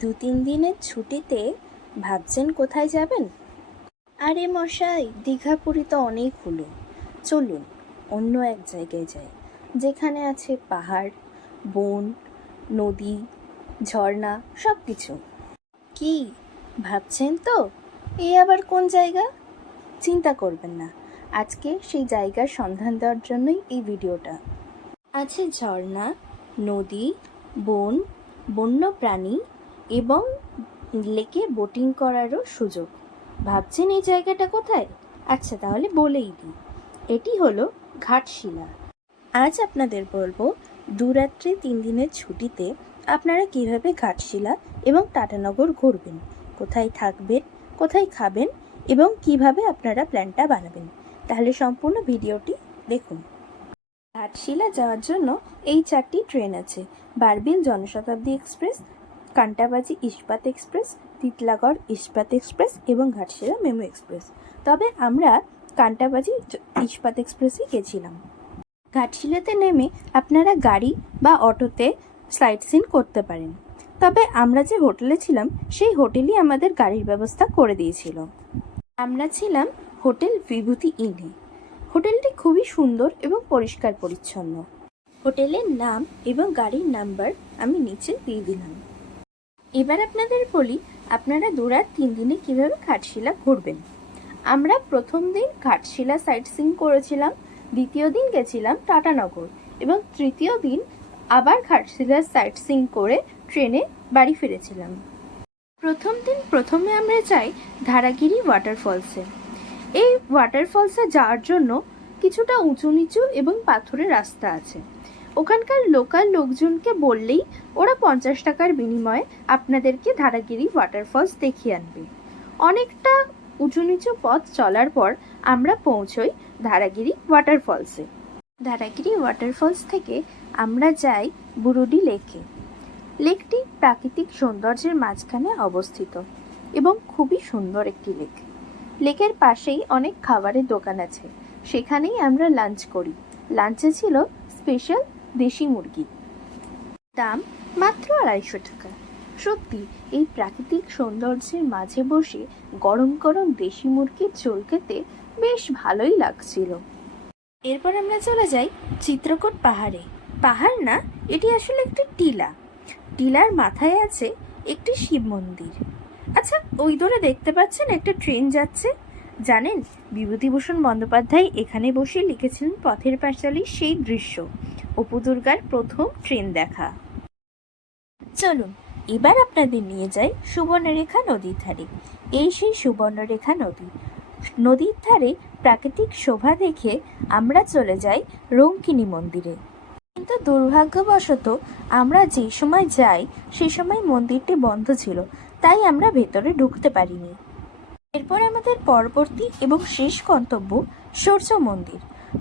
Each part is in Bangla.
2-3 দিনের ছুটিতে ভাবছেন কোথায় যাবেন? আরে মশাই, দীঘা পুরী তো অনেক হলো। চলুন অন্য এক জায়গায় যাই, যেখানে আছে পাহাড়, বন, নদী, ঝর্ণা, সব কিছু। কি ভাবছেন তো? এ আবার কোন জায়গা? চিন্তা করবেন না, আজকে সেই জায়গার সন্ধান দেওয়ার জন্যই এই ভিডিওটা। আছে ঝর্ণা, নদী, বন, বন্য প্রাণী এবং লেকে বোটিং করারও সুযোগ। ভাবছেন এই জায়গাটা কোথায়? আচ্ছা তাহলে বলেই দিই, এটি হলো ঘাটশিলা। আজ আপনাদের বলবো 2 রাত্রি 3 দিনের ছুটিতে আপনারা কিভাবে ঘাটশিলা এবং টাটানগর ঘুরবেন, কোথায় থাকবেন, কোথায় খাবেন এবং কিভাবে আপনারা প্ল্যানটা বানাবেন। তাহলে সম্পূর্ণ ভিডিওটি দেখুন। ঘাটশিলা যাওয়ার জন্য এই 4টি ট্রেন আছে: বারবিল জনশতাব্দী এক্সপ্রেস, কান্টাবাজি ইস্পাত এক্সপ্রেস, তিতলাগড় ইস্পাত এক্সপ্রেস এবং ঘাটশিলা মেমু এক্সপ্রেস। তবে আমরা কান্টাবাজি ইস্পাত এক্সপ্রেসই গেছিলাম। ঘাটশিলাতে নেমে আপনারা গাড়ি বা অটোতে সাইট সিন করতে পারেন। তবে আমরা যে হোটেলে ছিলাম সেই হোটেলই আমাদের গাড়ির ব্যবস্থা করে দিয়েছিল। আমরা ছিলাম হোটেল বিভূতি ইনে। হোটেলটি খুবই সুন্দর এবং পরিষ্কার পরিচ্ছন্ন। হোটেলের নাম এবং গাড়ির নাম্বার আমি নিচে দিয়ে দিলাম। এবার আপনাদের বলি আপনারা 2 রাত 3 দিনে কীভাবে ঘাটশিলা ঘুরবেন। আমরা প্রথম দিন ঘাটশিলা সাইট সিন করেছিলাম, দ্বিতীয় দিন গেছিলাম টাটানগর এবং তৃতীয় দিন আবার ঘাটশিলা সাইট সিন করে ট্রেনে বাড়ি ফিরেছিলাম। প্রথম দিন প্রথমে আমরা যাই ধারাগিরি ওয়াটারফলসে। এই ওয়াটারফলসে যাওয়ার জন্য কিছুটা উঁচু নিচু এবং পাথরের রাস্তা আছে। ওখানকার লোকাল লোকজনকে বললেই ওরা 50 টাকার বিনিময়ে আপনাদেরকে ধারাগিরি ওয়াটারফলস দেখিয়ে আনবে। অনেকটা উঁচু নিচু পথ চলার পর আমরা পৌঁছই ধারাগিরি ওয়াটারফলসে। ধারাগিরি ওয়াটারফলস থেকে আমরা যাই বুরুডি লেকে। লেকটি প্রাকৃতিক সৌন্দর্যের মাঝখানে অবস্থিত এবং খুবই সুন্দর একটি লেক। লেকের পাশেই অনেক খাবারের দোকান আছে, সেখানেই আমরা লাঞ্চ করি। লাঞ্চে ছিল স্পেশাল দেশি মুরগি, দাম মাত্র 250 টাকা। সত্যি এই প্রাকৃতিক সৌন্দর্যের মাঝে বসে গরম গরম দেশি মুরগির ঝোল খেতে বেশ ভালোই লাগছিল। এরপর আমরা চলে যাই চিত্রকূট পাহাড়ে। পাহাড় না, এটি আসলে একটি টিলা। টিলার মাথায় আছে একটি শিব মন্দির। আচ্ছা, ওই দূরে দেখতে পাচ্ছেন একটা ট্রেন যাচ্ছে। জানেন, বিভূতিভূষণ বন্দ্যোপাধ্যায় এখানে বসে লিখেছিলেন পথের পাঁচালী সেই দৃশ্য, অপু দুর্গার প্রথম ট্রেন দেখা। চলুন এবার আপনাদের নিয়ে যাই সুবর্ণরেখা নদীর ধারে। এই সেই সুবর্ণরেখা নদী। নদীর ধারে প্রাকৃতিক শোভা দেখে আমরা চলে যাই রঙ্কিনী মন্দিরে। কিন্তু দুর্ভাগ্যবশত আমরা যে সময় যাই সেই সময় মন্দিরটি বন্ধ ছিল, তাই আমরা ভেতরে ঢুকতে পারিনি। এরপর আমাদের পরবর্তী এবং শেষ গন্তব্য সূর্য মন্দির।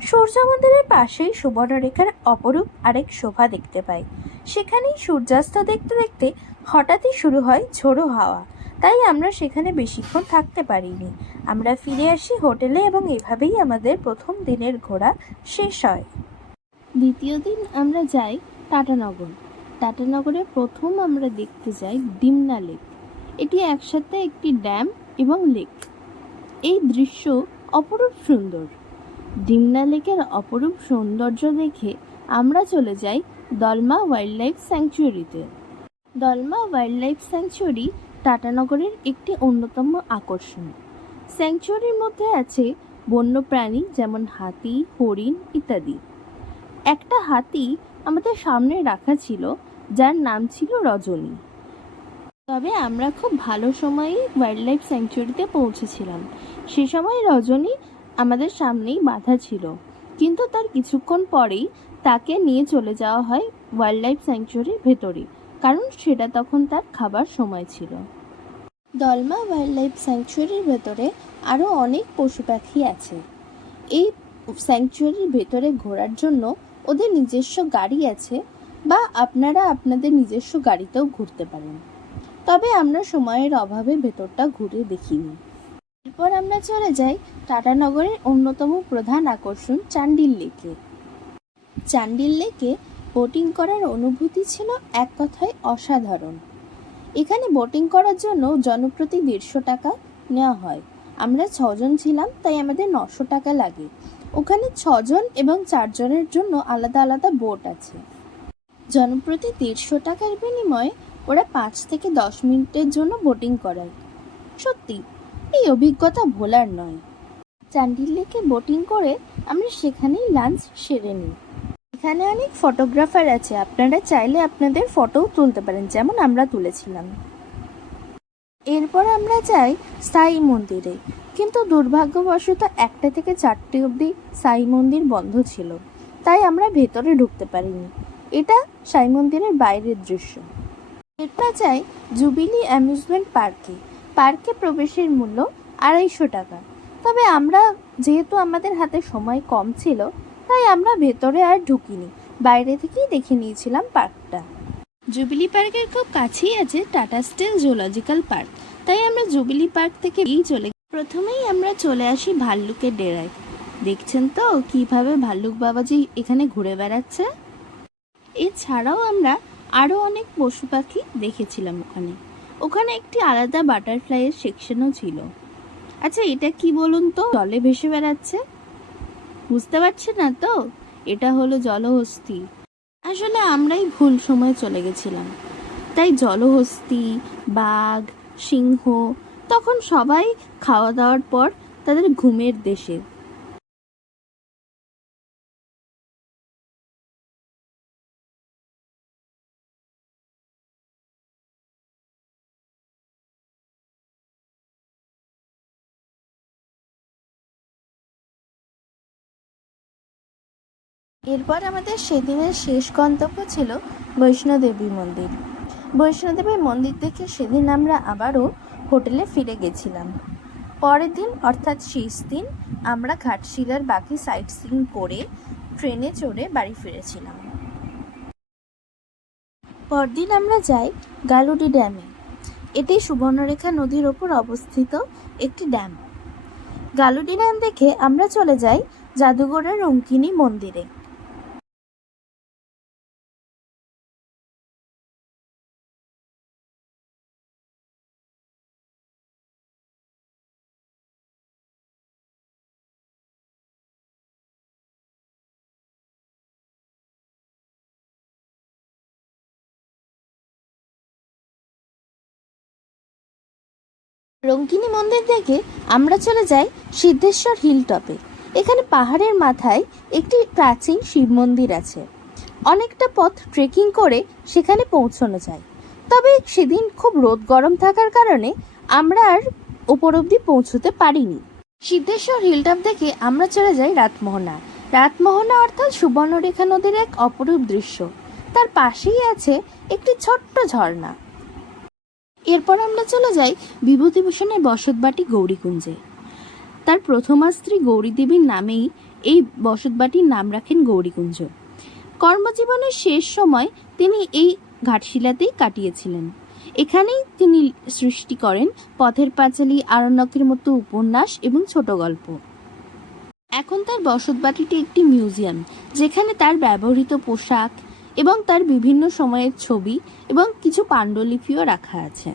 সূর্য মন্দিরের পাশেই সুবর্ণরেখার অপরূপ আরেক শোভা দেখতে পাই। সেখানেই সূর্যাস্ত দেখতে দেখতে হঠাৎই শুরু হয় ঝোড়ো হাওয়া, তাই আমরা সেখানে বেশিক্ষণ থাকতে পারিনি। আমরা ফিরে আসি হোটেলে এবং এভাবেই আমাদের প্রথম দিনের ঘোরা শেষ হয়। দ্বিতীয় দিন আমরা যাই টাটানগর। টাটানগরে প্রথম আমরা দেখতে যাই ডিমনা লেক। এটি একসাথে একটি ড্যাম এবং লেক। এই দৃশ্য অপরূপ সুন্দর। ডিমনা লেকের অপরূপ সৌন্দর্য দেখে আমরা চলে যাই Dalma wild life স্যাংচুয়ারিতে। Dalma wild life sanctuary টাটানগরের একটি অন্যতম আকর্ষণ। স্যাংচুয়ারির মধ্যে আছে বন্যপ্রাণী যেমন হাতি, হরিণ ইত্যাদি। একটা হাতি আমাদের সামনে রাখা ছিল, যার নাম ছিল রজনী। তবে আমরা খুব ভালো সময়ে ওয়াইল্ড লাইফ স্যাংচুয়ারিতে পৌঁছেছিলাম। সে সময় রজনী আমাদের সামনেই বাঁধা ছিল, কিন্তু তার কিছুক্ষণ পরেই তাকে নিয়ে চলে যাওয়া হয় ওয়াইল্ড লাইফ স্যাংচুয়ারির ভেতরে, কারণ সেটা তখন তার খাবার সময় ছিল। দলমা ওয়াইল্ড লাইফ স্যাংচুয়ারির ভেতরে আরও অনেক পশু পাখি আছে। এই স্যাংচুয়ারির ভেতরে ঘোরার জন্য ওদের নিজস্ব গাড়ি আছে, বা আপনারা আপনাদের নিজস্ব গাড়িতেও ঘুরতে পারেন। তবে আমরা সময়ের অভাবে ভেতরটা ঘুরে দেখিনি। এরপর আমরা চলে যাই টাটানগরের অন্যতম প্রধান আকর্ষণ চান্ডিল লেকে। চান্ডিল লেকে বোটিং করার অনুভূতি ছিল এক কথায় অসাধারণ। এখানে বোটিং করার জন্য জনপ্রতি 150 টাকা নেওয়া হয়। আমরা 6 জন ছিলাম, তাই আমাদের 900 টাকা লাগে। ওখানে 6 জন এবং 4 জনের জন্য আলাদা আলাদা বোট আছে। জনপ্রতি 150 টাকার বিনিময়ে ওরা 5 থেকে 10 মিনিটের জন্য বোটিং করায়। সত্যি এই অভিজ্ঞতা ভোলার নয়। চান্ডিল লেকে বোটিং করে আমরা সেখানেই লাঞ্চ সেরে নিই। এখানে অনেক ফটোগ্রাফার আছে, আপনারা চাইলে আপনাদের ফটোও তুলতে পারেন, যেমন আমরা তুলেছিলাম। এরপর আমরা যাই সাই মন্দিরে, কিন্তু দুর্ভাগ্যবশত 1টা থেকে 4টে অবধি সাই মন্দির বন্ধ ছিল, তাই আমরা ভেতরে ঢুকতে পারিনি। এটা সাই মন্দিরের বাইরের দৃশ্য। এরপর যাই জুবিলি অ্যামিউজমেন্ট পার্কে। পার্কে প্রবেশের মূল্য 250 টাকা। তবে আমরা যেহেতু আমাদের হাতে সময় কম ছিল, তাই আমরা ভেতরে আর ঢুকিনি, বাইরে থেকেই দেখে নিয়েছিলাম পার্কটা। জুবিলি পার্কের খুব কাছেই আছে টাটা স্টিল জুলজিক্যাল পার্ক, তাই আমরা জুবিলি পার্ক থেকে প্রথমেই আমরা চলে আসি ভাল্লুকের ডেরায়। দেখছেন তো কিভাবে ভাল্লুক বাবাজি এখানে ঘুরে বেড়াচ্ছে। এছাড়াও আমরা আরও অনেক পশু পাখি দেখেছিলাম। ওখানে একটি আলাদা বাটারফ্লাইয়ের সেকশনও ছিল। আচ্ছা, এটা কি বলুন তো, জলে ভেসে বেড়াচ্ছে? বুঝতে পারছি না তো, এটা হলো জলহস্তী। আসলে আমরাই ভুল সময় চলে গেছিলাম, তাই জলহস্তী, বাঘ, সিংহ তখন সবাই খাওয়া দাওয়ার পর তাদের ঘুমের দেশে। এরপর আমাদের সেদিনের শেষ গন্তব্য ছিল বৈষ্ণোদেবী মন্দির। বৈষ্ণোদেবী মন্দির দেখে সেদিন আমরা আবারও হোটেলে ফিরে গেছিলাম। পরের দিন অর্থাৎ শেষ দিন আমরা ঘাটশিলার বাকি সাইট সিইং করে ট্রেনে চড়ে বাড়ি ফিরেছিলাম। পরদিন আমরা যাই গালুডি ড্যামে। এটি সুবর্ণরেখা নদীর ওপর অবস্থিত একটি ড্যাম। গালুডি ড্যাম দেখে আমরা চলে যাই জাদুঘরের রঙ্কিনী মন্দিরে। রঙ্কিনী মন্দির থেকে আমরা চলে যাই সিদ্ধেশ্বর হিল টপে। এখানে পাহাড়ের মাথায় একটি প্রাচীন শিব মন্দির আছে। অনেকটা পথ ট্রেকিং করে সেখানে পৌঁছানো যায়, তবে সেদিন খুব রোদ গরম থাকার কারণে আমরা আর উপর অবধি পৌঁছতে পারিনি। সিদ্ধেশ্বর হিলটপ থেকে আমরা চলে যাই রাতমোহনা। রাতমোহনা অর্থাৎ সুবর্ণরেখা নদীর এক অপরূপ দৃশ্য। তার পাশেই আছে একটি ছোট্ট ঝর্ণা। এরপর আমরা চলে যাই বিভূতিভূষণের বসতবাটি গৌরীকুঞ্জে। তার প্রথমা স্ত্রী গৌরীদেবীর নামেই এই বসতবাটির নাম রাখেন গৌরীকুঞ্জ। কর্মজীবনের শেষ সময় তিনি এই ঘাটশিলাতেই কাটিয়েছিলেন। এখানেই তিনি সৃষ্টি করেন পথের পাঁচালী, আরণ্যকের মতো উপন্যাস এবং ছোট গল্প। এখন তার বসতবাটিটি একটি মিউজিয়াম, যেখানে তার ব্যবহৃত পোশাক এবং তার বিভিন্ন সময়ের ছবি এবং কিছু পাণ্ডুলিপিও রাখা আছে।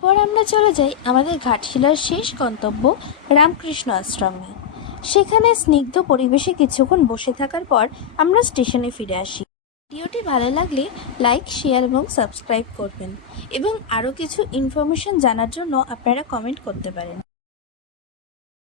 পর আমরা চলে যাই আমাদের ঘাটশিলার শেষ গন্তব্য রামকৃষ্ণ আশ্রমে। সেখানে স্নিগ্ধ পরিবেশে কিছুক্ষণ বসে থাকার পর আমরা স্টেশনে ফিরে আসি। ভিডিওটি ভালো লাগলে লাইক, শেয়ার এবং সাবস্ক্রাইব করবেন, এবং আরও কিছু ইনফরমেশন জানার জন্য আপনারা কমেন্ট করতে পারেন।